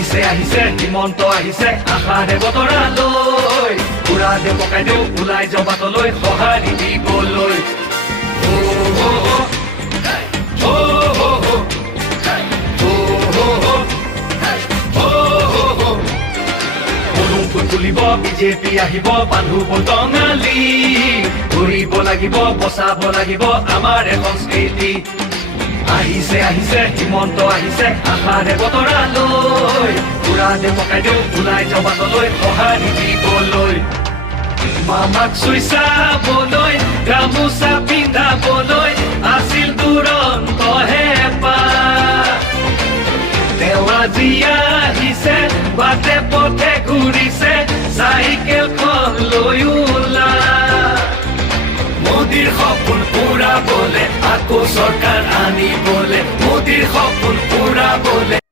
আহিছে আহিছে হিমন্ত আহিছে আশাৰে বতৰা লৈ উৰা দে পকাই দেও ওলাই যাওঁ বাটলৈ সঁহাৰি দিবলৈ তুলিব বিজেপি আহিব বান্ধু বটঙালী ঘূৰিব লাগিব বচাব লাগিব আমাৰ সংস্কৃতি আহিছে আহিছে হিমন্ত আহিছে আশাৰে বতৰা লৈ উৰা দে পকাই দেও ওলাই যাওঁ বাটলৈ সঁহাৰি দিবলৈ মামাক চুই চাবলৈ গামোচা পিন্ধাবলৈ আছিল দুৰন্ত হেঁপাহ তেওঁ আজি আহিছে বাটে পথে ঘূৰিছে চাইকেলখন লৈ ওলা মোদীৰ সপোন পুৰাবলে আকৌ চৰকাৰ আনিবলে মোদীৰ সপোন পুৰাবলে